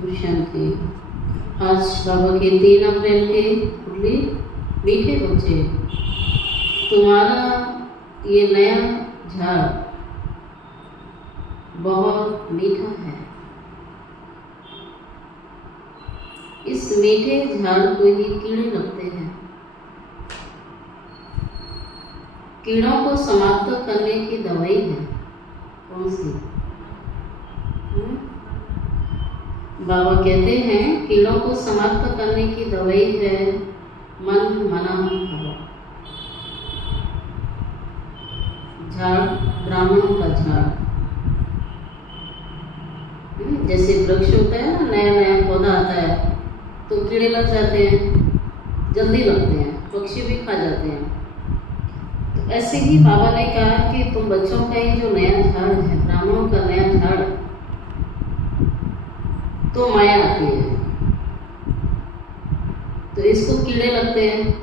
शांति। आज बाबा के 3 अप्रैल के मुरली मीठे बच्चे, तुम्हारा ये नया झाड़ बहुत मीठा है। इस मीठे झाड़ को ही कीड़े लगते हैं। कीड़ों को समाप्त करने की दवाई है कौन सी? बाबा कहते हैं कीड़ों को समाप्त करने की दवाई है मन मना हवा। झाड़ ब्राह्मणों का झाड़, जैसे वृक्ष होता है ना, नया नया पौधा आता है तो कीड़े लग जाते हैं, जल्दी लगते हैं, पक्षी भी खा जाते हैं। तो ऐसे ही बाबा ने कहा कि तुम बच्चों का ही जो नया झाड़ है, ब्राह्मणों का नया झाड़, तो माया आती है तो इसको कीड़े लगते हैं।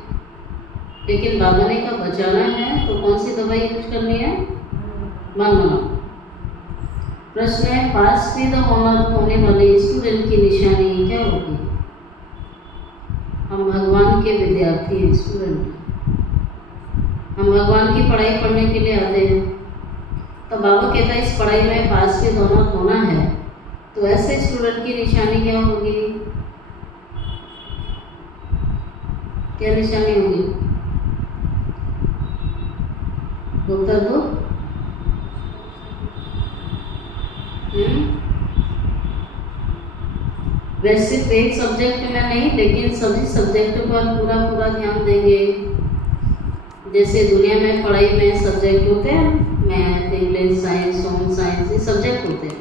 लेकिन बाबा ने कहा बचाना है तो कौन सी दवाई यूज करनी है? मन मना। प्रश्न है, पास विद ऑनर होने वाले स्टूडेंट की निशानी क्या होगी? हम भगवान के विद्यार्थी हैं, स्टूडेंट। हम भगवान की पढ़ाई पढ़ने के लिए आते हैं। तो बाबा कहता है इस पढ़ाई में पास विद ऑनर होना है, तो ऐसे स्टूडेंट की निशानी क्या होगी? क्या निशानी होगी? उत्तर दो। वैसे एक सब्जेक्ट में नहीं, लेकिन सभी सब्जेक्ट पर पूरा पूरा ध्यान देंगे। जैसे दुनिया में पढ़ाई में सब्जेक्ट होते हैं, math, English, science, home science, ये सब्जेक्ट होते हैं।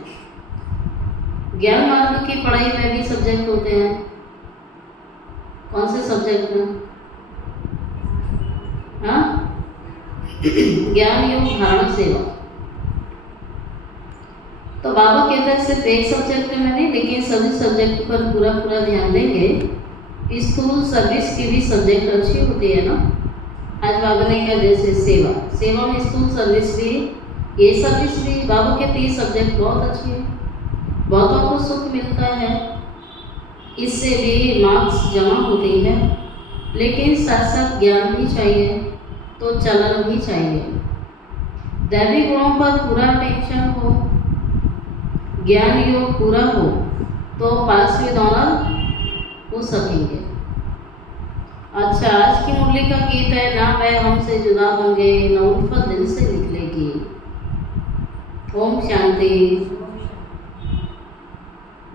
ज्ञान मार्ग की पढ़ाई में भी सब्जेक्ट होते हैं। कौन से सब्जेक्ट? हाँ, ज्ञान योग धारणा सेवा। तो बाबा कहते हैं सिर्फ एक सब्जेक्ट में नहीं, लेकिन सभी सब्जेक्ट पर पूरा पूरा ध्यान देंगे। स्थूल सर्विस की भी सब्जेक्ट अच्छी होती है ना। आज बाबा ने कहा जैसे सेवा, सेवा में स्थूल सर्विस भी, ये सर्विस भी, बाबा कहते हैं सब्जेक्ट बहुत अच्छी है, बहुतों को सुख मिलता है, इससे भी मार्क्स जमा होती है। लेकिन साथ साथ ज्ञान भी चाहिए, तो चलन भी चाहिए। दैवी गुणों पर पूरा टेंशन हो, ज्ञान योग पूरा हो, तो पास विद ऑनर हो सकेंगे। अच्छा, आज की मुरली का गीत है, ना वह हमसे जुदा होंगे, न उल्फत दिल से निकलेगी। ओम शांति।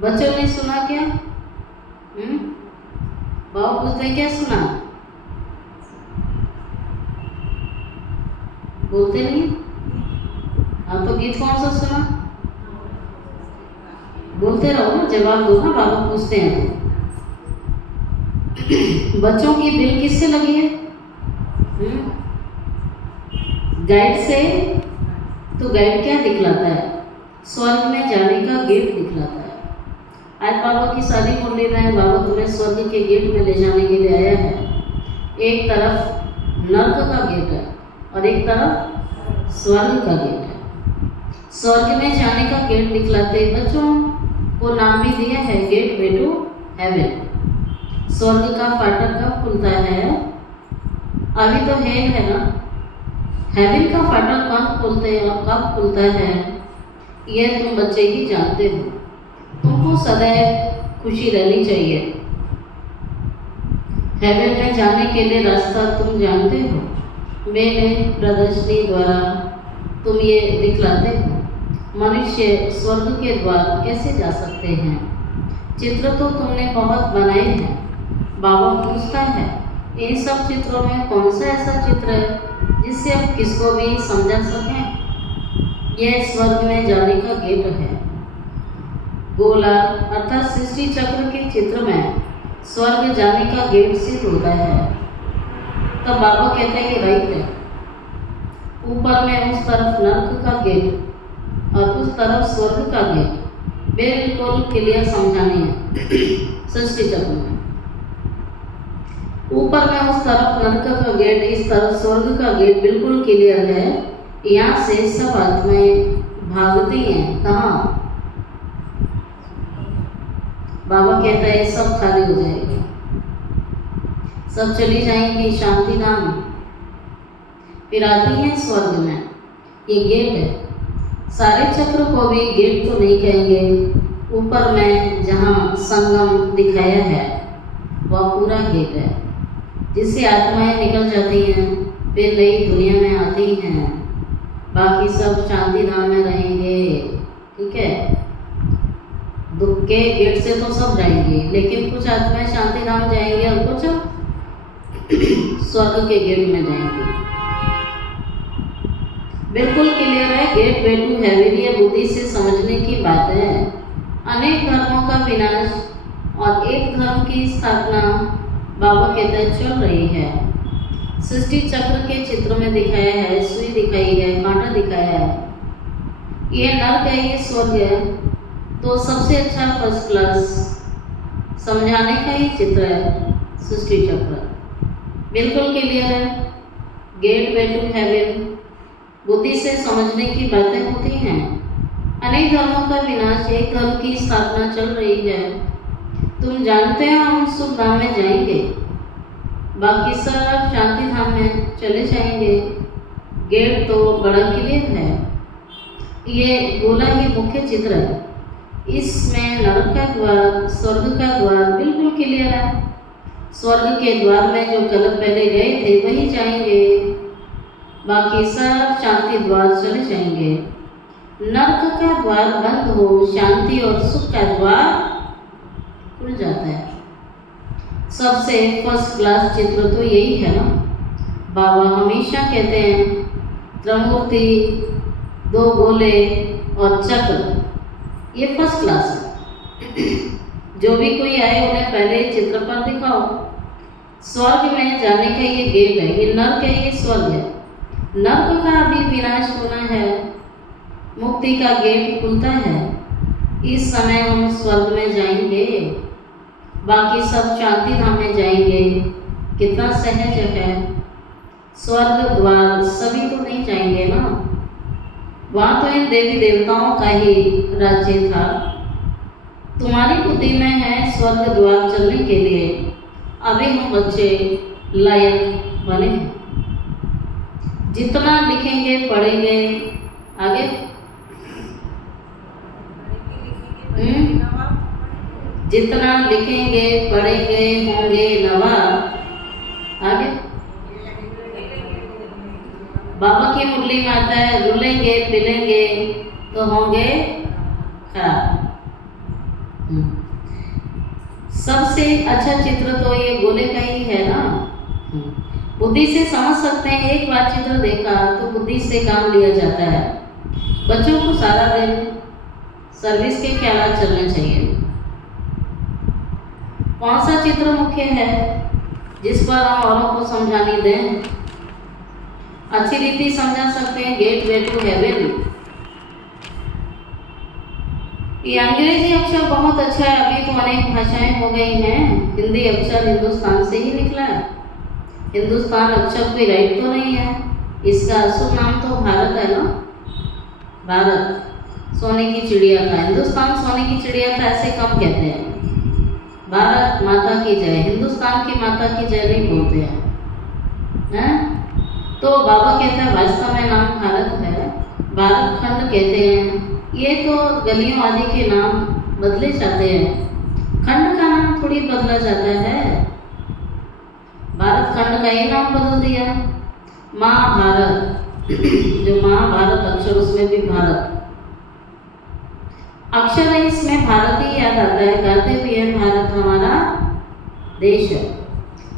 बच्चों ने सुना क्या? बाबा पूछते हैं क्या सुना? बोलते नहीं। हाँ, तो गीत कौन सा सुना? बोलते रहो ना, जवाब दो ना, बाबा पूछते हैं तो। बच्चों की दिल किससे लगी है? गाइड से। तो गाइड क्या दिखलाता है? स्वर्ग में जाने का गेट दिखलाता है। आज बाबा की सारी मुरली में बाबा तुम्हें स्वर्ग के गेट में ले जाने के लिए आया है। एक तरफ नर्क का गेट है और एक तरफ स्वर्ग का गेट है। स्वर्ग में जाने का गेट दिखलाते बच्चों को नाम भी दिया है गेटवे टू हेवन। स्वर्ग का फाटक कब खुलता है? अभी तो हेल है ना। हेवन का फाटक कब खुलते हैं और कब खुलता है, यह तुम बच्चे ही जानते हो। तुमको सदैव खुशी रहनी चाहिए। हेवन में जाने के लिए रास्ता तुम जानते हो। मेरे प्रदर्शनी द्वारा तुम ये दिखलाते हो। मनुष्य स्वर्ग के द्वार कैसे जा सकते हैं? चित्र तो तुमने बहुत बनाए हैं। बाबा पूछता है इन सब चित्रों में कौन सा ऐसा चित्र है जिससे हम किसको भी समझा सकें? यह स्वर्ग में जाने का गेट है। गोला अर्थात सृष्टि चक्र के चित्र में स्वर्ग जाने का गेट सिद्ध होता है। तब बाबा कहते हैं कि राइट है। ऊपर में उस तरफ नर्क का गेट और उस तरफ स्वर्ग का गेट बिल्कुल क्लियर समझाने हैं सृष्टि चक्र में। ऊपर में उस तरफ नर्क का गेट, इस तरफ स्वर्ग का गेट बिल्कुल क्लियर है। यहाँ से सब आत्माएं भागती हैं कहाँ? बाबा कहता है सब खाली हो जाएगा, सब चली जाएंगी शांति धाम। फिर आती है स्वर्ग में, ये गेट है। सारे चक्र को भी गेट तो नहीं कहेंगे, ऊपर में जहाँ संगम दिखाया है वह पूरा गेट है, जिससे आत्माएं निकल जाती हैं, फिर नई दुनिया में आती हैं। बाकी सब शांति धाम में रहेंगे, ठीक है। दुख के गेट से तो सब जाएंगे, लेकिन कुछ आत्माएं शांति धाम जाएंगे और कुछ स्वर्ग के गेट में जाएंगे। बिल्कुल क्लियर है, गेट वे टू हेवन ये बुद्धि से समझने की बात है। अनेक धर्मों का विनाश और एक धर्म की स्थापना बाबा के तहत चल रही है। सृष्टि चक्र के चित्र में दिखाया है, सुई दिखाई है, कांटा दिखाया है। ये नर्क है, ये स्वर्ग है। तो सबसे अच्छा फर्स्ट क्लास समझाने का ही चित्र है सृष्टि चक्र। बिल्कुल क्लियर है, गेट वे टू हेवन बुद्धि से समझने की बातें होती हैं। अनेक धर्मों का विनाश, एक धर्म की स्थापना चल रही है। तुम जानते हो हम सुख धाम में जाएंगे, बाकी सब शांति धाम में चले जाएंगे। गेट तो बड़ा क्लियर है, ये गोला ही मुख्य चित्र है। इसमें नरक का द्वार, स्वर्ग का द्वार बिल्कुल क्लियर है। स्वर्ग के द्वार में जो कल पहले गए थे वही जाएंगे, बाकी सब शांति द्वार चले जाएंगे। नरक का द्वार बंद हो, शांति और सुख का द्वार खुल जाता है। सबसे फर्स्ट क्लास चित्र तो यही है ना। बाबा हमेशा कहते हैं त्रिमूर्ति, दो गोले और चक्र, ये फर्स्ट क्लास है। जो भी कोई आए उन्हें पहले चित्र पर दिखाओ। स्वर्ग में जाने का ये गेट है, ये नर्क है, ये स्वर्ग है। नर्क का अभी विनाश होना है, मुक्ति का गेट खुलता है। इस समय हम स्वर्ग में जाएंगे, बाकी सब शांति धाम में जाएंगे। कितना सहज है। स्वर्ग द्वार सभी तो नहीं जाएंगे ना, वहाँ तो इन देवी देवताओं का ही राज्य था। तुम्हारी बुद्धि में है स्वर्ग द्वार चलने के लिए। अभी हम बच्चे लायक बने हैं, जितना लिखेंगे पढ़ेंगे आगे जितना लिखेंगे पढ़ेंगे होंगे नवाब। आगे बाबा की मुरली में आता है रुलेंगे पिलेंगे तो होंगे खराब। सबसे अच्छा चित्र तो ये गोले का ही है ना। बुद्धि से समझ सकते हैं। एक बार चित्र देखा तो बुद्धि से काम लिया जाता है। बच्चों को सारा दिन सर्विस के ख्याल चलने चाहिए। कौन सा चित्र मुख्य है जिस पर हम औरों को समझानी दें, अच्छी रीति समझा सकते हैं। Gateway to heaven. ये अंग्रेजी अक्षर बहुत अच्छा है। अभी तो अनेक भाषाएं हो गई हैं। हिंदी अक्षर हिंदुस्तान से ही निकला है। हिंदुस्तान अक्षर कोई राइट तो नहीं है। इसका असल नाम तो भारत है ना। भारत सोने की चिड़िया था, हिंदुस्तान सोने की चिड़िया था, ऐसे कम कहते हैं। भारत माता की जय, हिंदुस्तान की माता की जय नहीं बोलते हैं। तो बाबा कहते हैं वास्तव में नाम भारत है। भारत खंड कहते हैं। ये तो गलियों आदि के नाम बदले जाते हैं, खंड का नाम थोड़ी बदला जाता है। भारत खंड का ये नाम बदल दिया। महाभारत, जो महाभारत अक्षर उसमें भी भारत अक्षर है, इसमें भारत ही याद आता है। कहते भी है भारत हमारा देश है।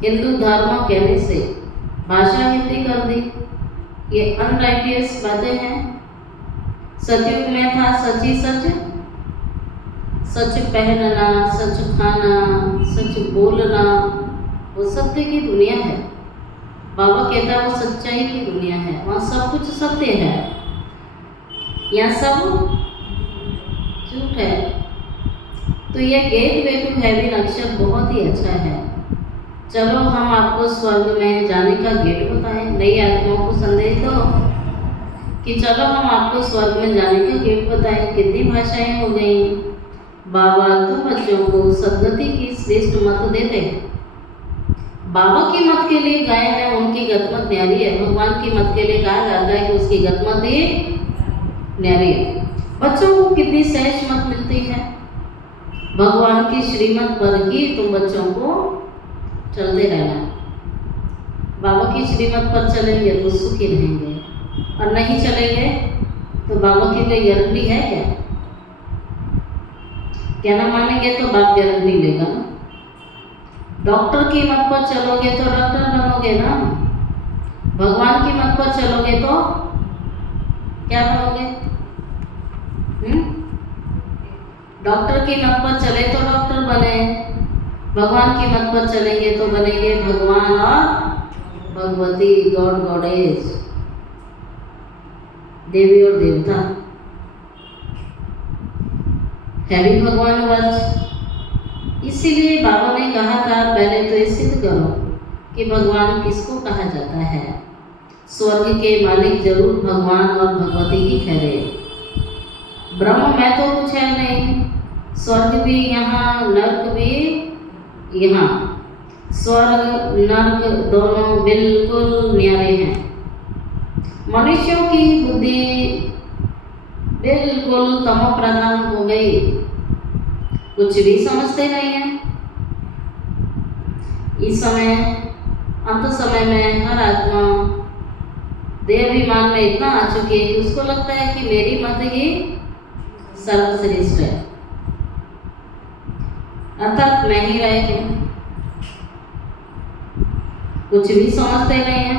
हिंदू धर्म कहने से भाषा हिंदी कर दी। ये अनराइटियस बातें हैं। सतयुग में था सच ही सच, सच पहनना, सच खाना, सच बोलना, वो सत्य की दुनिया है। बाबा कहता है वो सच्चाई की दुनिया है, वहाँ सब कुछ सत्य है, यहाँ सब झूठ है। तो यह गेट वे टू हेवन अक्षर बहुत ही अच्छा है। चलो हम आपको स्वर्ग में जाने का गेट बताएं। नई आत्माओं को संदेश दो कि चलो हम आपको स्वर्ग में जाने का गेट बताएं। कितनी भाषाएं हो गई, बाबा तो बच्चों को सदगति की श्रेष्ठ मत देते हैं। बाबा की मत के लिए गायन है, उनकी गतमत न्यारी है। भगवान की मत के लिए कहा जाता है कि उसकी गतमत ही न्यारी है। बच्चों को कितनी सहज मत मिलती है। भगवान की श्रीमत पर ही तुम बच्चों को चलते रहना। बाबा की श्रीमत पर चलेंगे तो सुखी रहेंगे, और नहीं चलेंगे तो बाबा की कोई गारंटी है क्या? कहना मानेंगे तो बाप गारंटी लेगा ना। डॉक्टर की मत पर चलोगे तो डॉक्टर बनोगे ना। भगवान की मत पर चलोगे तो क्या बनोगे? डॉक्टर की मत पर चले तो डॉक्टर बने, भगवान की मत पर चलेंगे तो बनेंगे भगवान और भगवती, गॉड गॉडेस, देवी और देवता। है भी भगवान वच। इसीलिए बाबा ने कहा था पहले तो ये सिद्ध करो कि भगवान किसको कहा जाता है। स्वर्ग के मालिक जरूर भगवान और भगवती ही ठहरे। ब्रह्म में तो कुछ है नहीं, स्वर्ग भी यहाँ, नर्क भी यहाँ। स्वर्ग नर्क दोनों बिल्कुल न्यारे हैं। मनुष्यों की बुद्धि बिल्कुल तमो प्रधान हो गई, कुछ भी समझते नहीं है। इस समय अंत समय में हर आत्मा देहाभिमान में इतना आ चुकी है कि उसको लगता है कि मेरी मत ही सर्वश्रेष्ठ है, अर्थात मैं ही रह गया। कुछ भी समझते नहीं है।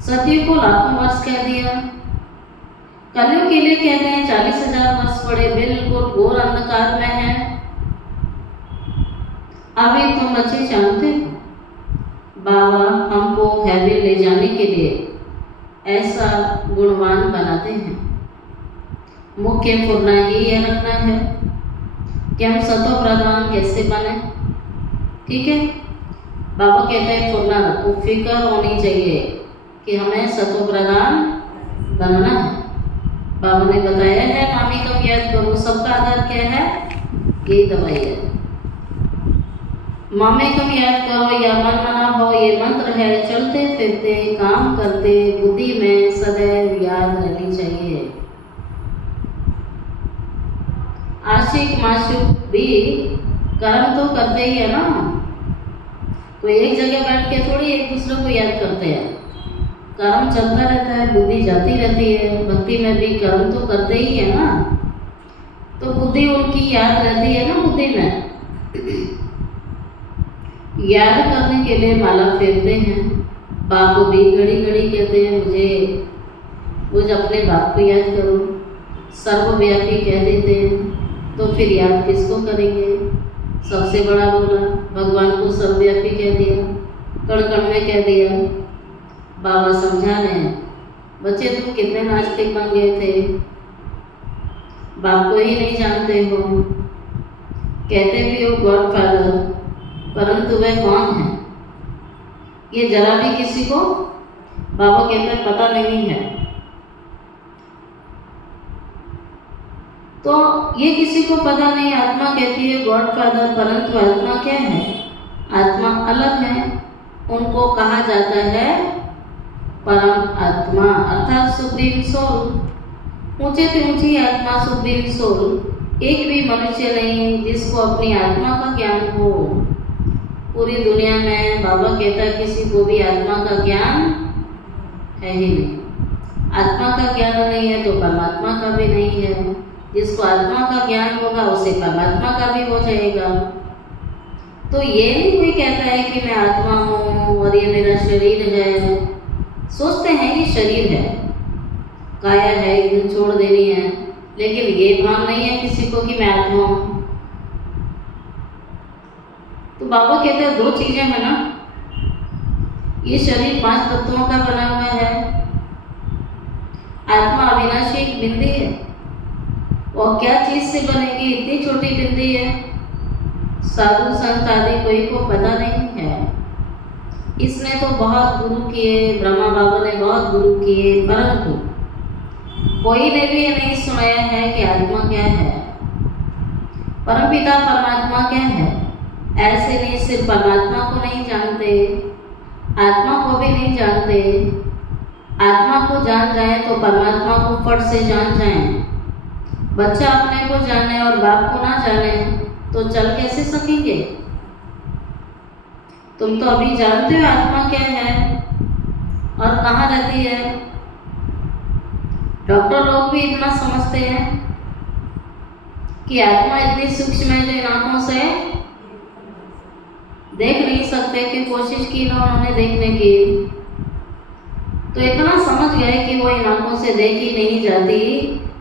सती को लाखों वर्ष कह दिया, कलयुग के लिए कहते हैं 40,000 वर्ष पड़े, बिल्कुल घोर अंधकार में है। अभी तुम बच्चे जानते हो बाबा हमको हेवन ले जाने के लिए ऐसा गुणवान बनाते हैं। मुख्य फुरना ही यह रखना है कि हम सतो प्रधान कैसे बने। ठीक है, बाबा कहते हैं फुरना रखो, फिक्र होनी चाहिए कि हमें सतो प्रधान बनना है। बाबा ने बताया है मामी कम याद करो, सबका आधार क्या है? ये दवाई है। मामे कम याद करो या मन मना हो, ये मंत्र है। चलते फिरते काम करते बुद्धि में सदैव याद रहनी चाहिए। आशिक माशूक भी कर्म तो करते ही है ना, कोई एक जगह बैठ के थोड़ी एक दूसरे को याद करते हैं। कर्म चलता रहता है, बुद्धि जाती रहती है। भक्ति में भी कर्म तो करते ही है ना, तो बुद्धि उनकी याद रहती है ना। बुद्धि में याद करने के लिए माला फेरते हैं। बाप भी घड़ी घड़ी कहते हैं मुझे अपने बाप को याद करो। सर्वव्यापी कह देते हैं, तो फिर याद किसको करेंगे? सबसे बड़ा बोला, भगवान को सर्वव्यापी कह दिया, कण कण में कह दिया। बाबा समझा रहे हैं, बच्चे तुम कितने नास्तिक बन गए थे, बाप को ही नहीं जानते हो। कहते भी हो गॉड फादर, परंतु वह कौन है ये जरा भी किसी को बाबा कहते हैं पता नहीं है। तो ये किसी को पता नहीं। आत्मा कहती है गॉड फादर, परंतु आत्मा क्या है? आत्मा अलग है, उनको कहा जाता है परम आत्मा, अर्थात सुप्रीम सोल। ऊंचे से ऊंची आत्मा सुप्रीम सोल। एक भी मनुष्य नहीं जिसको अपनी आत्मा का ज्ञान हो पूरी दुनिया में। बाबा कहता है किसी को भी आत्मा का ज्ञान है ही नहीं। आत्मा का ज्ञान नहीं है तो परमात्मा का भी नहीं है। जिसको आत्मा का ज्ञान होगा उसे परमात्मा का भी हो जाएगा। तो ये नहीं कोई कहता है कि मैं आत्मा हूँ और ये मेरा शरीर है। सोचते हैं ये शरीर है, काया है, एक दिन छोड़ देनी है, लेकिन ये भान नहीं है किसी को कि मैं आत्मा हूँ। तो बाबा कहते हैं दो चीजें हैं ना, ये शरीर 5 तत्वों का बना हुआ है। आत्मा अविनाशी एक बिंदी है, और क्या चीज से बनेगी? इतनी छोटी बिंदी है, साधु संत आदि कोई को पता नहीं है। इसने तो बहुत गुरु किए, ब्रह्मा बाबा ने बहुत गुरु किए, परंतु कोई ने भी ये नहीं सुनाया है कि आत्मा क्या है। परमपिता परमात्मा क्या है? ऐसे नहीं सिर्फ परमात्मा को नहीं जानते, आत्मा को भी नहीं जानते। आत्मा को जान जाए तो परमात्मा को फट से जान जाए। बच्चा अपने को जाने और बाप को ना जाने तो चल कैसे सकेंगे? तुम तो अभी जानते हो आत्मा क्या है और कहाँ रहती है। डॉक्टर लोग भी इतना समझते हैं कि आत्मा इतनी सूक्ष्म है जो इन आंखों से देख नहीं सकते, कि कोशिश की ना उन्होंने देखने की, तो इतना समझ गए कि वो इन आंखों से देखी नहीं जाती,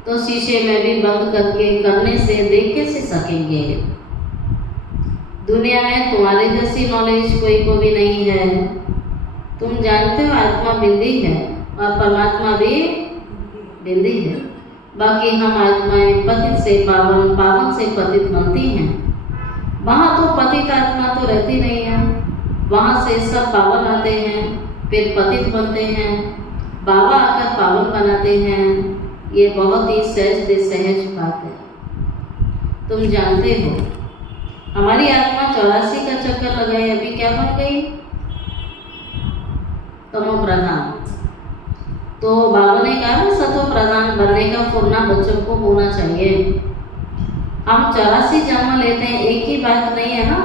तो शीशे में भी बंद करके करने से देख कैसे सकेंगे। दुनिया में तुम्हारे जैसी नॉलेज कोई को भी नहीं है। तुम जानते हो आत्मा बिंदी है और परमात्मा भी बिंदी है। बाकी हम आत्माएं पतित से पावन, पावन से पतित बनती हैं। वहाँ तो पतित आत्मा तो रहती नहीं है, वहाँ से सब पावन आते हैं, फिर पतित बनते हैं, बाबा आकर पावन बनाते हैं। ये बहुत ही सहज बात है। तुम जानते हो हमारी आत्मा 84 का चक्कर लगाए अभी क्या बन गई? तमो प्रधान। तो बाबा ने कहा ना सतो प्रधान बनने का फुरना बच्चों को होना चाहिए। हम 84 जन्म लेते हैं, एक ही बात नहीं है ना।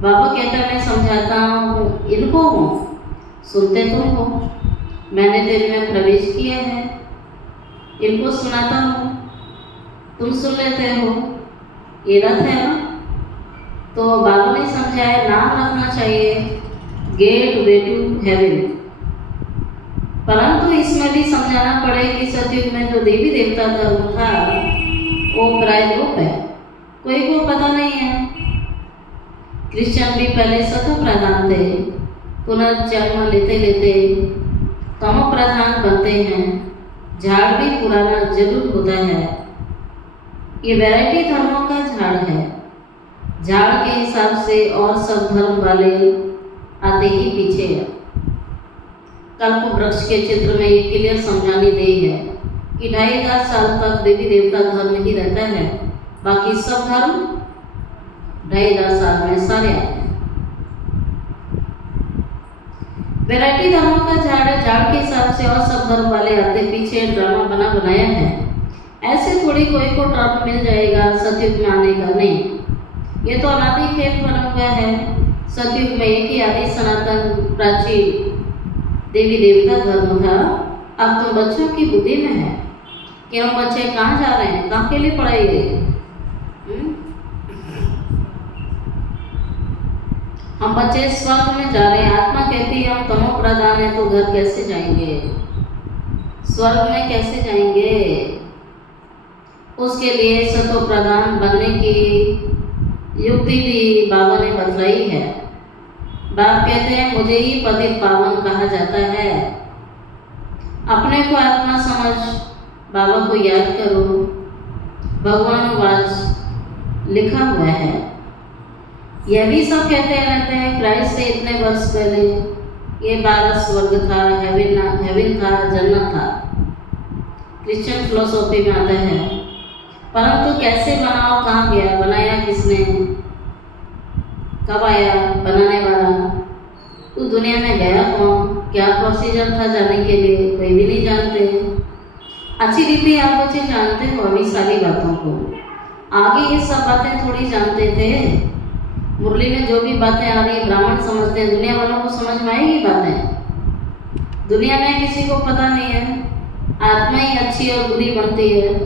बाबा कहता है मैं समझाता हूँ इनको हूँ, सुनते तुम हो, मैंने दिल में प्रवेश किया है, इनको सुनाता हूँ, तुम सुन लेते हो, ये रथ है ना। तो बाबा ने समझाया नाम रखना चाहिए गेट वे टू हेवन। परंतु इसमें भी समझाना पड़े कि सतयुग में जो देवी देवता धर्म था वो प्रायरूप है, कोई को पता नहीं है। क्रिश्चियन भी पहले सतो प्रधान थे, पुनर्जन्म लेते लेते तमो प्रधान बनते हैं। झाड़ भी पुराना जरूर होता है। ये वैरायटी धर्मों का झाड़ है। झाड़ के हिसाब से और सब धर्म वाले आते ही पीछे है। कल्प वृक्ष के चित्र में ये क्लियर समझानी दी है कि 2500 साल तक देवी देवता धर्म ही रहता है, बाकी सब धर्म 2500 साल में सारे आते हैं। वैरायटी धर्मों का झाड़ है। झाड़ के हिसाब से और सब धर्म वाले आते पीछे ड्रामा बनाया है। ऐसे थोड़ी कोई को टर्म मिल जाएगा सतयुग में आने का, नहीं। ये तो अनादि खेल बना हुआ है। सतयुग में एक ही आदि सनातन प्राचीन देवी देवता धर्म था। अब तो बच्चों की बुद्धि में है कि हम बच्चे कहाँ जा रहे हैं, कहाँ के लिए पढ़ाई गई। हम बच्चे स्वर्ग में जा रहे हैं। आत्मा कहती है हम तमो प्रधान है तो घर कैसे जाएंगे, स्वर्ग में कैसे जाएंगे। उसके लिए सतो प्रधान बनने की युक्ति भी बाबा ने बतलाई है। बाप कहते हैं मुझे ही पतित पावन कहा जाता है। अपने को आत्मा समझ, बाबा को याद करो। भगवान लिखा हुआ है। यह भी सब कहते रहते हैं क्राइस्ट से इतने वर्ष पहले ये 12 स्वर्ग था, हेवन था, जन्नत था। क्रिश्चियन फिलोसॉफी में आता है। परंतु कैसे बना और कहाँ गया, बनाया किसने, कब आया बनाने वाला, तो दुनिया में गया कौन, क्या प्रोसीजर था जाने के लिए, कोई भी नहीं जानते। अच्छी रीति आप बच्चे जानते हो अभी सारी बातों को। आगे ये सब बातें थोड़ी जानते थे। मुरली में जो भी बातें आ रही ब्राह्मण समझते हैं, दुनिया वालों को समझ में आएगी बातें। दुनिया में किसी को पता नहीं है। आत्मा ही अच्छी और बुरी बनती है।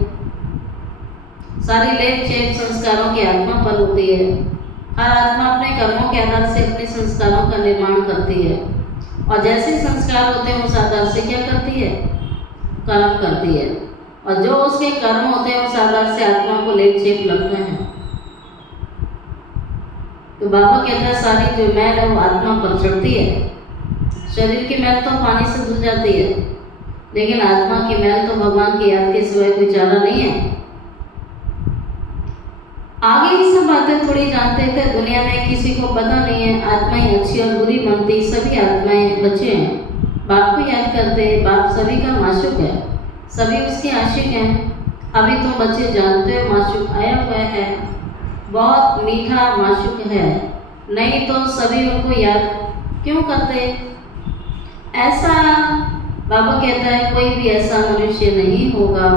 सारी लेप चेप संस्कारों की आत्मा पर होती है। हर आत्मा अपने कर्मों के आधार से अपने संस्कारों का निर्माण करती है और जैसे संस्कार होते हैं उस आधार से क्या करती है, कर्म करती है। और जो उसके कर्म होते हैं उस आधार से आत्मा को लेप चेप लगता है। तो बाबा कहता है सारी जो मैल है वो आत्मा पर चढ़ती है। शरीर की मैल तो पानी से धुल जाती है, लेकिन आत्मा की मैल तो भगवान की याद के सिवाय कोई चारा नहीं है। आगे ये सब बातें थोड़ी जानते थे। दुनिया में किसी को पता नहीं है। आत्मा ही अच्छी और बुरी बनती, सभी आत्माएं बच्चे हैं। बाप को याद करते, बाप सभी का माशूक है, सभी उसके आशिक हैं। अभी तुम बच्चे जानते हो माशूक आया हुआ है, बहुत मीठा माशूक है, नहीं तो सभी उनको याद क्यों करते। ऐसा बाबा कहता है कोई भी ऐसा मनुष्य नहीं होगा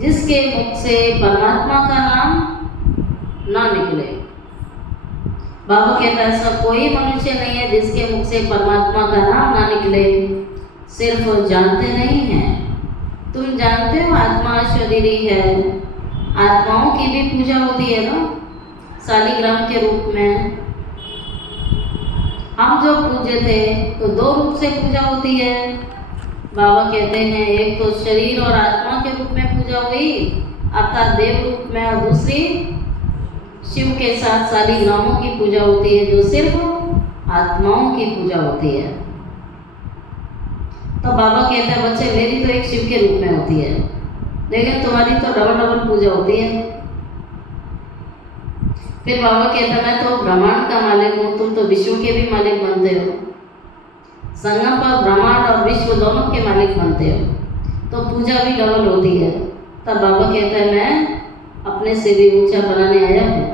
जिसके मुख से परमात्मा का नाम ना निकले। बाबा कहता है ऐसा कोई मनुष्य नहीं है जिसके मुख से परमात्मा का नाम ना निकले। सिर्फ जानते नहीं हैं। तुम जानते हो आत्मा शरीरी है, आत्माओं की भी पूजा होती है ना, शालिग्राम के रूप में। हम जो पूजे थे तो दो रूप से पूजा होती है। बाबा कहते हैं एक तो शरीर और आत्मा के रूप में पूजा हुई अर्थात देव रूप में, और दूसरी शिव के साथ शालिग्रामों की पूजा होती है जो सिर्फ आत्माओं की पूजा होती है। तो बाबा कहते हैं बच्चे मेरी तो एक शिव के रूप में होती है, लेकिन तुम्हारी तो डबल डबल पूजा होती है। फिर बाबा कहता है मैं तो ब्रह्मांड का मालिक हूँ, तुम तो विश्व के भी मालिक बनते हो। संगम पर ब्रह्मांड और विश्व दोनों के मालिक बनते हो, तो पूजा भी डबल होती है। तब बाबा कहता है मैं अपने से भी ऊंचा बनाने आया हूँ।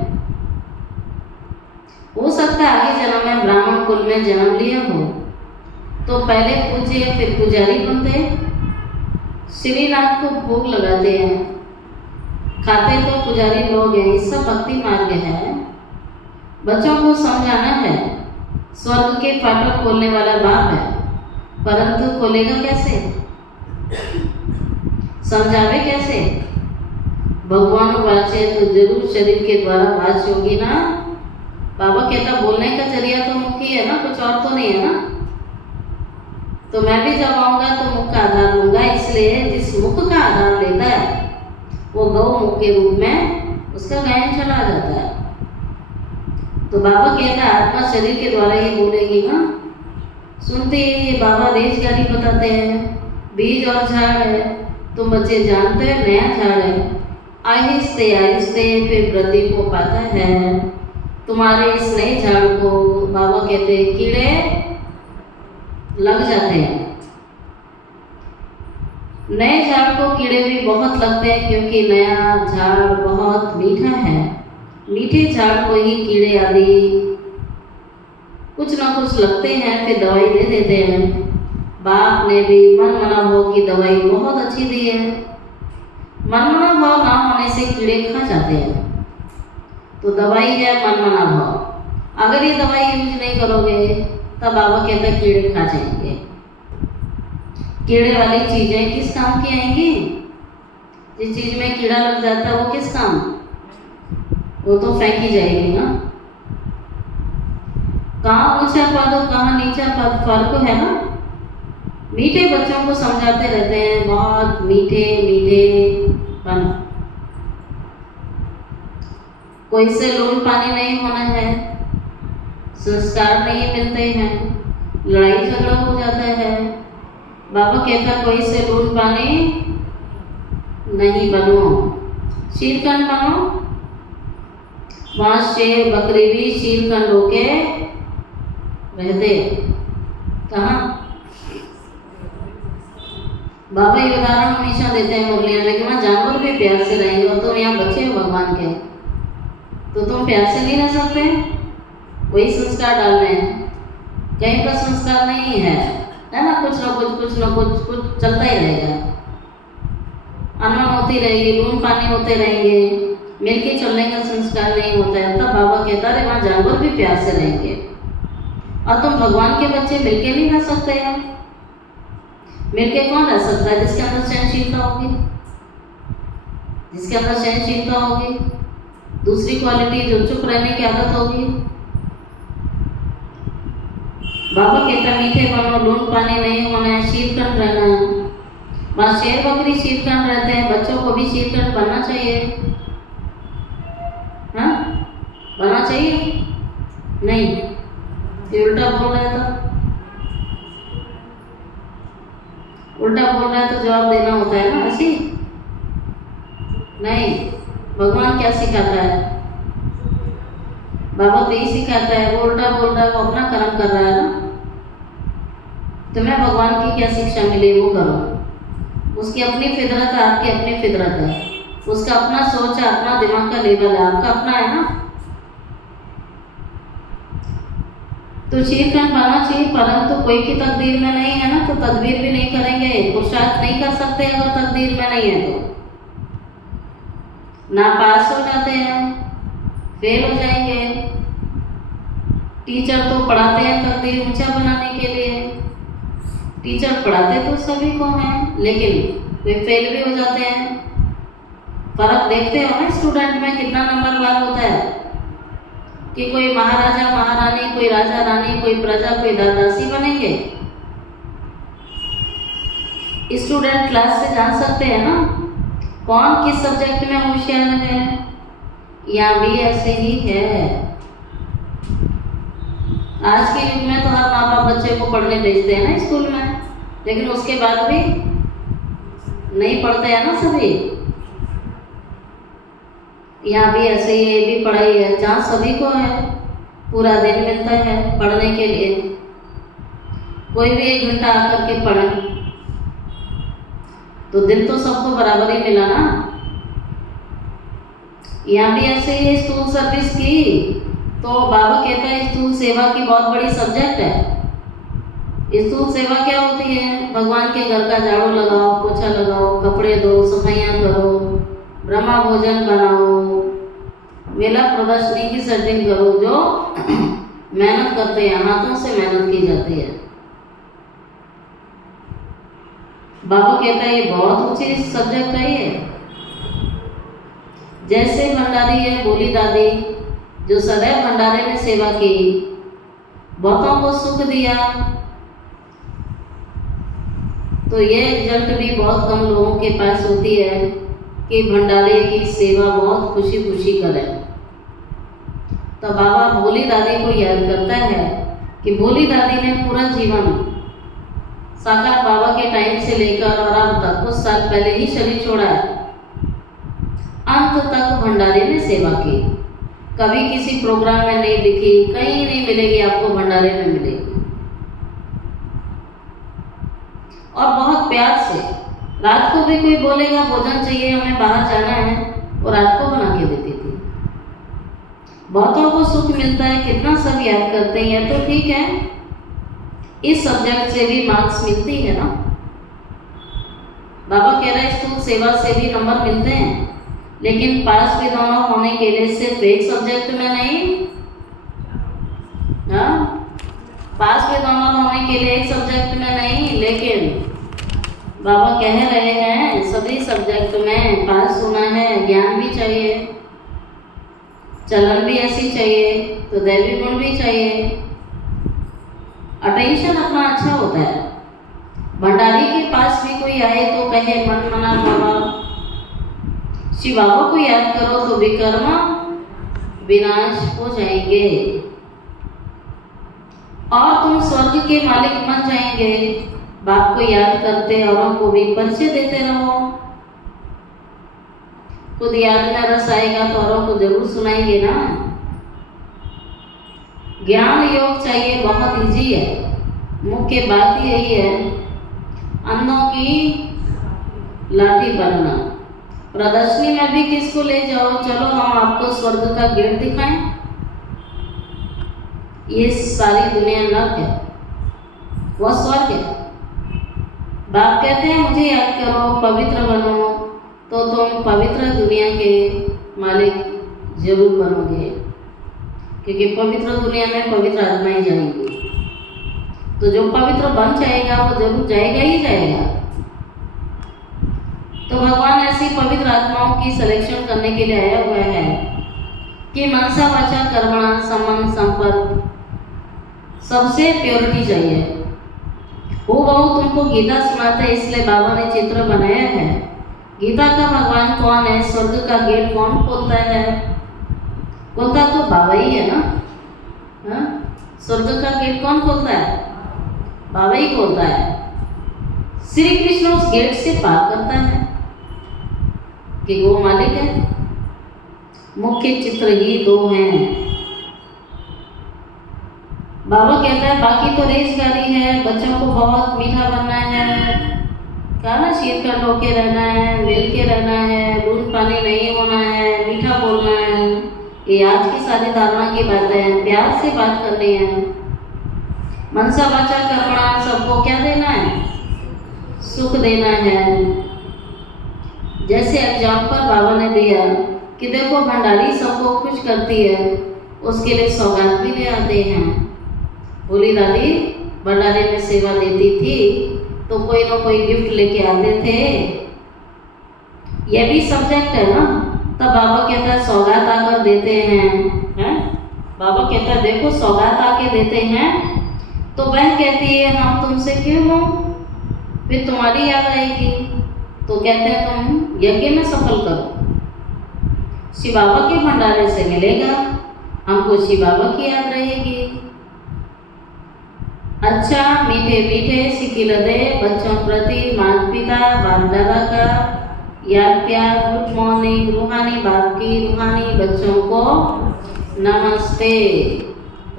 हो सकता है आगे जन्म में ब्राह्मण कुल में जन्म लिया हो तो पहले पूज्य फिर पुजारी बनते, श्रीनाथ को भोग लगाते हैं, खाते तो पुजारी लोग हैं। इस सब भक्ति मार्ग है। बच्चों को समझाना है स्वर्ग के फाटक खोलने वाला बाप है, परंतु खोलेगा कैसे, समझावे कैसे। भगवान वाचे तो जरूर शरीर के द्वारा वाच होगी ना। बाबा कहता बोलने का जरिया तो मुख ही है ना, कुछ और तो नहीं है ना। तो मैं भी जब आऊँगा तो मुख का आधार लूँगा, इसलिए जिस मुख का आधार लेता है वो गौ मुख के रूप में उसका गायन चला जाता है। तो बाबा कहता है आत्मा शरीर के द्वारा ही बोलेगी ना। सुनते ही ये बाबा रेजगारी बताते हैं, बीज और झाड़ है, तुम बच्चे जानते हो नया झाड़ है, आहिस्ते आहिस्ते फिर वृद्धि को पाता है। तुम्हारे इस नए झाड़ को बाबा कहते हैं कीड़े लग जाते हैं। नए झाड़ को कीड़े भी बहुत लगते हैं क्योंकि नया झाड़ बहुत मीठा है। मीठे झाड़ को ही कीड़े आदि कुछ ना कुछ लगते हैं, फिर दवाई दे देते हैं। बाप ने भी मन मना भाव की दवाई बहुत अच्छी दी है। मन मना भाव ना होने से कीड़े खा जाते हैं, तो दवाई है मन मना भाव। अगर ये दवाई यूज नहीं करोगे तब बाबा कहते हैं कीड़े खा जाएंगे। कीड़े वाली चीजें किस काम की आएंगी। जिस चीज में कीड़ा लग जाता है वो किस काम, वो तो फेंकी जाएगी ना। कहाँ ऊंचा पद और कहाँ नीचा पद फर्क है ना। मीठे बच्चों को समझाते रहते हैं, बहुत मीठे मीठे बनो। कोई से लोन पानी नहीं होना है, संस्कार नहीं मिलते हैं, लड़ाई झगड़ा हो जाता है। बाबा कहता कोई से लोन पानी नहीं बनो, शीरखंड बनो। वहाँ शेर बकरी भी शीरखंड होके रहते। कहाँ बाबा ये उदाहरण हमेशा देते हैं मुरलिया में कि वहाँ जानवर भी प्यार से रहेंगे, और तुम यहाँ बच्चे हो भगवान के, तो तुम प्यार से नहीं रह सकते। वही संस्कार डालने हैं, कहीं पर संस्कार नहीं है ना। कुछ ना कुछ चलता ही रहेगा। अनबन होती रहेगी, लून पानी होते रहेंगे, मिलके चलने का संस्कार नहीं होता है। तब बाबा कहता है वहाँ जानवर भी प्यार से रहेंगे, और तुम भगवान के बच्चे मिलके नहीं रह सकते हैं। मिलके कौन रह सकता है? जिसके अंदर सहनशीलता होगी, जिसके अंदर सहनशीलता होगी, दूसरी क्वालिटी जो चुप रहने की आदत होगी। बाबा कहता मीठे बनो, लून पानी नहीं होना है, शीरखंड रहना है। वहाँ शेर बकरी शीरखंड रहते हैं, बच्चों को भी शीरखंड बनना चाहिए। हाँ, बनना चाहिए नहीं, ये उल्टा बोल रहा था। उल्टा बोल रहा है तो जवाब देना होता है ना, ऐसी नहीं। भगवान क्या सिखाता है? बाबा तो यही सिखाता है। वो उल्टा बोल रहा है, वो अपना कर्म कर रहा है ना। तुम्हें भगवान की क्या शिक्षा मिली वो करो। उसकी अपनी फितरत है, आपकी अपनी फितरत है। उसका अपना सोच है, अपना दिमाग का लेवल है, आपका अपना है ना। तो चीरखंड बनना चाहिए, परंतु कोई की तकदीर में नहीं है ना, तो तदबीर भी नहीं करेंगे, पुरुषार्थ नहीं कर सकते अगर तकदीर में नहीं है तो। ना पास हो जाते हैं, फेल हो जाएंगे। टीचर तो पढ़ाते हैं तकदीर ऊंचा बनाने के लिए, टीचर पढ़ाते तो सभी को हैं, लेकिन वे फेल भी हो जाते हैं। फर्क देखते हो ना स्टूडेंट में, कितना नंबर वार होता है कि कोई महाराजा महारानी, कोई राजा रानी, कोई प्रजा, कोई दासी बनेंगे। स्टूडेंट क्लास से जान सकते हैं ना कौन किस सब्जेक्ट में होशियार है। यहाँ भी ऐसे ही है। आज के युग में तो हर माँ बाप बच्चे को पढ़ने भेजते हैं ना स्कूल में, लेकिन उसके बाद भी नहीं पढ़ते हैं ना सभी। यहाँ भी ऐसे ही, ये भी पढ़ाई है, चांस सभी को है, पूरा दिन मिलता है पढ़ने के लिए। कोई भी 1 घंटा आकर के पढ़े तो दिन तो सबको बराबर ही मिला ना। यहाँ भी ऐसे ही स्कूल सर्विस की तो बाबा कहता है स्थूल सेवा की बहुत बड़ी सब्जेक्ट है। स्थूल सेवा क्या होती है? भगवान के घर का झाड़ू लगाओ, पोछा लगाओ, कपड़े धो, सफाइयाँ करो, ब्रह्मा भोजन बनाओ, मेला प्रदर्शनी की सेटिंग करो, जो मेहनत करते हैं, हाथों से मेहनत की जाती है। बाबा कहता है ये बहुत ऊंची सब्जेक्ट है ये। जैसे भंडारी है भोली दादी, जो सदैव भंडारे में सेवा की, बहुतों को सुख दिया, तो ये रिजल्ट भी बहुत कम लोगों के पास होती है कि भंडारे की सेवा बहुत खुशी खुशी करें। तो बाबा भोली दादी को याद करता है कि भोली दादी ने पूरा जीवन साकार बाबा के टाइम से लेकर और अब तक, कुछ साल पहले ही शरीर छोड़ा है, अंत तक भंडारे में सेवा की। कभी किसी प्रोग्राम में नहीं दिखी, कहीं नहीं मिलेगी आपको, भंडारे में मिलेगी। और बहुत प्यार से, रात को भी कोई बोलेगा भोजन चाहिए, हमें बाहर जाना है, वो रात को बना के देती थी। बहुतों को सुख मिलता है, कितना सब याद करते हैं, तो ठीक है, इस सब्जेक्ट से भी मार्क्स मिलती है ना। बाबा कह रहे हैं स्थूल सेवा से भी नंबर मिलते हैं, लेकिन पास भी दोनों होने के लिए सिर्फ एक सब्जेक्ट में नहीं, हाँ, पास भी दोनों होने के लिए एक सब्जेक्ट में नहीं, लेकिन बाबा कह रहे हैं सभी सब्जेक्ट में पास होना है। ज्ञान भी चाहिए, चलन भी ऐसी चाहिए, तो दैवी गुण भी चाहिए, अटेंशन अपना अच्छा होता है। भंडारी के पास भी कोई आए तो कहे मन मना बाबा, शिव बाबा को याद करो तो विकर्म विनाश हो जाएंगे और तुम स्वर्ग के मालिक बन जाएंगे। बाप को याद करते औरों को भी परिचय देते रहो। खुद याद में रस आएगा तो औरों को जरूर सुनाएंगे ना। ज्ञान योग चाहिए, बहुत इजी है। मुख्य बात यही है, अंधों की लाठी बनना। प्रदर्शनी में भी किसको ले जाओ, चलो हम आपको स्वर्ग का गेट दिखाएं, ये सारी दुनिया नर्क है, वह स्वर्ग है। बाप कहते हैं मुझे याद करो, पवित्र बनो, तो तुम पवित्र दुनिया के मालिक जरूर बनोगे, क्योंकि पवित्र दुनिया में पवित्र आत्माएं जाएंगी। तो जो पवित्र बन जाएगा वो जरूर जाएगा ही जाएगा। तो भगवान ऐसी पवित्र आत्माओं की सिलेक्शन करने के लिए आया हुआ है कि मनसा वाचा कर्मणा संबंध संपर्क सबसे प्योरिटी चाहिए। वो बहु तुमको गीता सुनाते हैं, इसलिए बाबा ने चित्र बनाया है। गीता का भगवान कौन है, स्वर्ग का गेट कौन खोलता है? खोलता तो बाबा ही है ना। हाँ? स्वर्ग का गेट कौन खोलता है? बाबा ही खोलता है। श्री कृष्ण उस गेट से पार करता है कि वो मालिक है। मुख्य चित्र ही 2 हैं। बाबा कहता है बाकी तो रेसगाड़ी है, बच्चों को बहुत मीठा बनना है, कहा ना शीरखंड होके रहना है, मिल के रहना है, लून पानी नहीं होना है, मीठा बोलना है। ये आज की सारी धारणा की बातें हैं। प्यार से बात करनी है। मनसा वाचा कर्मणा, सबको क्या देना है? सुख देना है। जैसे एग्जाम्पल बाबा ने दिया कि देखो भंडारी सबको खुश करती है, उसके लिए सौगात भी ले आते हैं। बोली दादी भंडारे में सेवा देती थी तो कोई ना कोई गिफ्ट लेके आते थे। ये भी सब्जेक्ट है ना। तब बाबा कहता है सौगात आकर देते हैं। बाबा कहता है देखो सौगात आके देते हैं। तो वह कहती है हम तुमसे क्यों लो, फिर तुम्हारी याद आएगी। तो कहते हैं तुम यज्ञ में सफल करो, शिव बाबा के भंडारे से मिलेगा, हमको शिव बाबा की याद रहेगी। अच्छा मीठे मीठे सिकिलदे बच्चों प्रति माता पिता बाप दादा का याद प्यार, गुड मॉर्निंग, रूहानी बाप की रूहानी बच्चों को नमस्ते,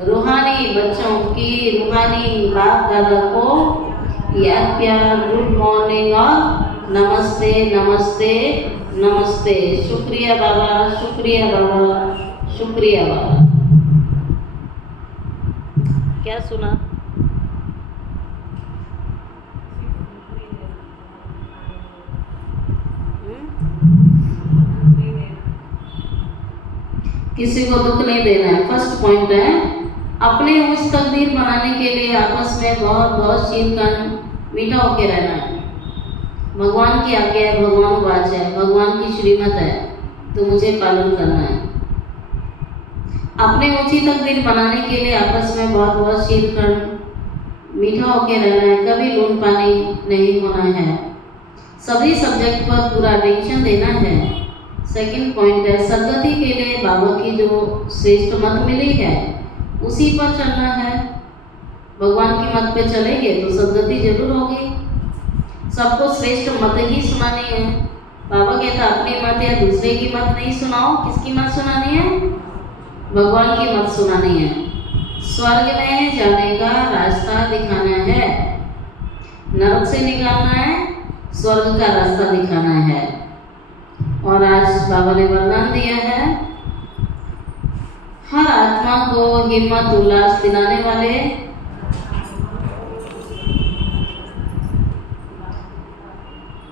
रूहानी बच्चों की रूहानी बाप दादा को याद प्यार, गुड मॉर्निंग और नमस्ते नमस्ते नमस्ते। शुक्रिया बाबा, शुक्रिया बाबा, शुक्रिया बाबा। क्या सुना? किसी को दुख नहीं देना है। फर्स्ट पॉइंट है अपने उस तकदीर बनाने के लिए आपस में बहुत बहुत शीलखंड मीठा होके रहना है। भगवान की आज्ञा है, भगवान वाच है, भगवान की श्रीमत है, तो मुझे पालन करना है। अपने ऊंची तकदीर बनाने के लिए आपस में बहुत बहुत शीलखंड मीठा होके रहना है। कभी लून पानी नहीं होना है। सभी सब्जेक्ट पर पूरा अटेंशन देना है। सेकंड पॉइंट है सदगति के लिए बाबा की जो श्रेष्ठ मत मिली है उसी पर चलना है। भगवान की मत पे चलेंगे तो सदगति जरूर होगी। सबको श्रेष्ठ मत ही सुनानी है। बाबा कहता अपनी मत या दूसरे की मत नहीं सुनाओ। किसकी मत सुनानी है? भगवान की मत सुनानी है। स्वर्ग में जाने का रास्ता दिखाना है, नरक से निकालना है, स्वर्ग का रास्ता दिखाना है। और आज बाबा ने वरदान दिया है हर आत्मा को हिम्मत उल्लास दिलाने वाले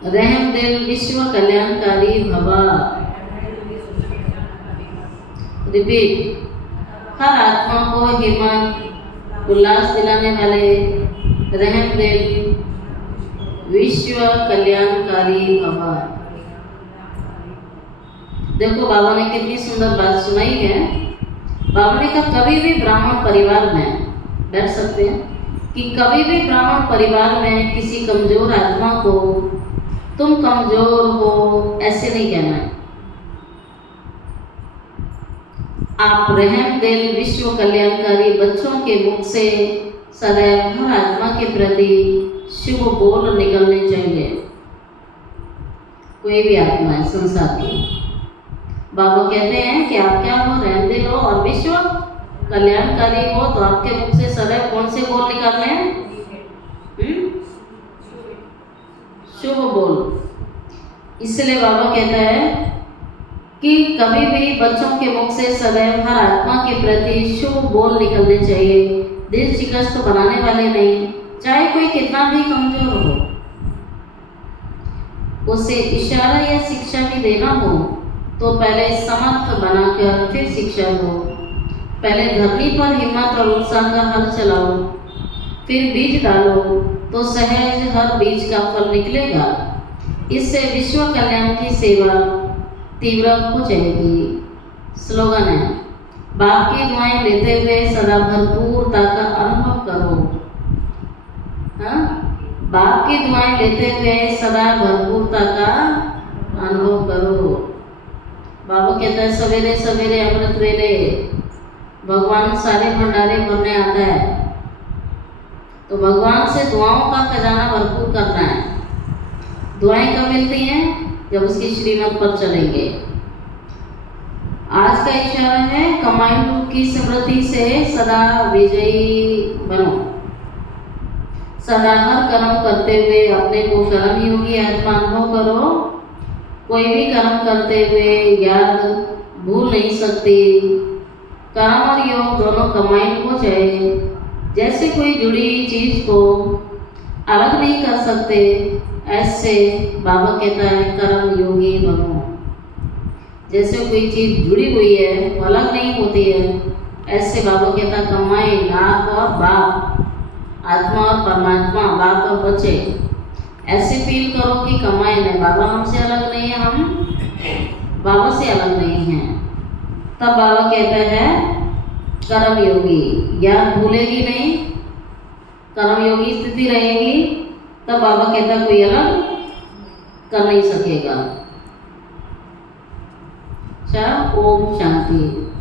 रहम दिल विश्व कल्याणकारी भवा। रिपीट, हर आत्मा को हिम्मत उल्लास दिलाने वाले रहम दिल विश्व कल्याणकारी भवा। देखो बाबा ने कितनी सुंदर बात सुनाई है। बाबा ने कहा कभी भी ब्राह्मण परिवार में बैठ सकते हैं कि कभी भी ब्राह्मण परिवार में किसी कमजोर आत्मा को तुम कमजोर हो ऐसे नहीं कहना है। आप रहम दिल विश्व कल्याणकारी बच्चों के मुख से सदैव हर आत्मा के प्रति शुभ बोल निकलने चाहिए। कोई भी आत्मा है संसार की, बाबा कहते हैं कि आप क्या हो, रहम दिल हो और विश्व कल्याणकारी हो, तो आपके मुख से सदैव कौन से बोल निकालने हैं? शुभ बोल। इसलिए बाबा कहता है कि कभी भी बच्चों के मुख से सदैव हर आत्मा के प्रति शुभ बोल निकलने चाहिए। दिल शिकस्त बनाने वाले नहीं, चाहे कोई कितना भी कमजोर हो। उसे इशारा या शिक्षा भी देना हो तो पहले समर्थ बनाकर फिर शिक्षा दो। पहले धरनी पर हिम्मत और उत्साह का हल चलाओ, फिर बीज डालो तो सहज हर बीज का फल निकलेगा। इससे विश्व कल्याण की सेवा तीव्र हो जाएगी। स्लोगन है बाप की दुआएं लेते हुए सदा भरपूरता का अनुभव करो। बाप की दुआएं लेते हुए सदा भरपूरता का अनुभव करो। बाबा कहता है सवेरे सवेरे अमृत वेले भगवान सारे भंडारे भरने आता है, तो भगवान से दुआओं का खजाना भरपूर करना है। दुआएं कब मिलती हैं? जब उसकी श्रीमत पर चलेंगे। आज का इशारा है कमांड रूप की स्मृति से सदा विजयी बनो। सदा हर कर्म करते हुए अपने को कर्म योगी आत्मा अनुभव करो। कोई भी कर्म करते हुए याद भूल नहीं सकती। कर्म और योग दोनों कंबाइन हो जाए। जैसे कोई जुड़ी हुई चीज को अलग नहीं कर सकते, ऐसे बाबा कहता है कर्म योगी बनो। जैसे कोई चीज जुड़ी हुई है वो अलग नहीं होती है, ऐसे बाबा कहता कमाए लाभ और बाप, आत्मा और परमात्मा, बाप और बच्चे। ऐसे फील करो कि कमाए नहीं, बाबा हमसे अलग नहीं है, हम बाबा से अलग नहीं हैं। तब बाबा कहता है कर्म योगी, ज्ञान भूलेगी नहीं, कर्म योगी स्थिति रहेगी। तब बाबा कहता कोई अलग कर नहीं सकेगा। ओम शांति।